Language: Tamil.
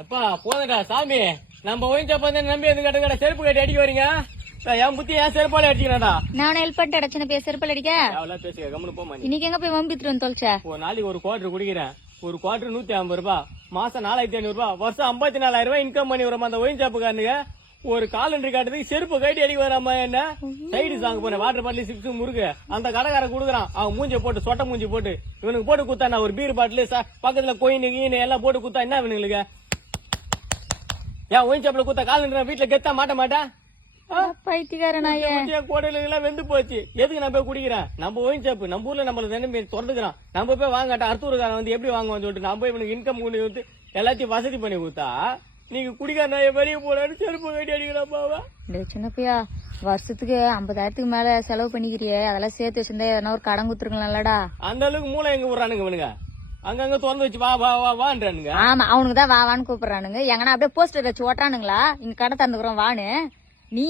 அப்பா போதடா சாமி, நம்ம ஒயின்சாப் வந்து நம்பி எது கடை செருப்பு கட்டி அடிக்க வரீங்க. என் புத்தி ஏன் செருப்பால அடிச்சுக்கிறாடா. நான் ஹெல்ப் பண்ணிட்டு அடைச்சன பேச செருப்பால அடிக்க அவ்வளவு பேசுக கம்முனு போமா. இன்னைக்கு எங்க போய் வம்பித்துட்டு வந்து தொலைச்ச? ஒரு நாளைக்கு ஒரு குவார்டர் குடிக்கிறேன். ஒரு குவார்டர் 150 ரூபாய், மாசம் 4500 ரூபாய், வருஷம் 54,000 ரூபாய் இன்கம் பண்ணி வரோம். அந்த ஒயின்சாப்புக்காரனுங்க ஒரு காலண்டரி காட்டுறதுக்கு செருப்பு கட்டி அடிக்க வராம என்ன சைடு சாங்க போன வாட்டர் பாட்டில் சிப்ஸ் முறுக்கு அந்த கடைக்காரன் குடுக்குறான். அவன் மூஞ்சி போட்டு சொட்ட மூஞ்சி போட்டு இவனுக்கு போட்டு குத்தா ஒரு பீர் பாட்டில் பக்கத்துல கோயின் கீனு எல்லாம் போட்டு குத்தா என்ன இவனுங்களுக்கு? ஏன் ஒயின்சாப்ல குத்த காலண்டரி வீட்டுல கெத்தா மாட்ட மாட்டேன். பைத்தியக்காரனாயே கோடையில எல்லாம் வெந்து போச்சு. எதுக்கு நான் போய் குடிக்கிறேன்? நம்ம ஒயின்சாப்பு நம்ம ஊர்ல நம்மள திறந்துக்கிறான். நம்ம போய் வாங்காட்டா அர்த்தூர்காரன் வந்து எப்படி வாங்குவான்னு சொல்லிட்டு நம்ம இவனுக்கு இன்கம் கொண்டு வந்து எல்லாத்தையும் வசதி பண்ணி கொடுத்தா நீங்க குடிக்கார நாய வெளியே போறான்னு செருப்பு கட்டி அடிக்கிறாப்பாவா? சின்னப்பையா, வருஷத்துக்கு 50,000க்கு மேல செலவு பண்ணிக்கிறியே, அதெல்லாம் சேர்த்து வச்சிருந்தா எதனா ஒரு கடன் குடுத்துருக்கலாம்லடா. அந்த அளவுக்கு மூளை எங்க விடுறானுங்க இவனுங்க? அங்கங்க திறந்து வச்சு வா வா வா வான்றானுங்க. ஆமா, அவனுக்கு தான் வா வான்னு கூப்பிடுறானுங்க. எங்கன்னா அப்படியே போஸ்டர் வச்சு ஓட்டானுங்களா, இங்க கடை திறந்துக்கிறோம் வான்னு. நீ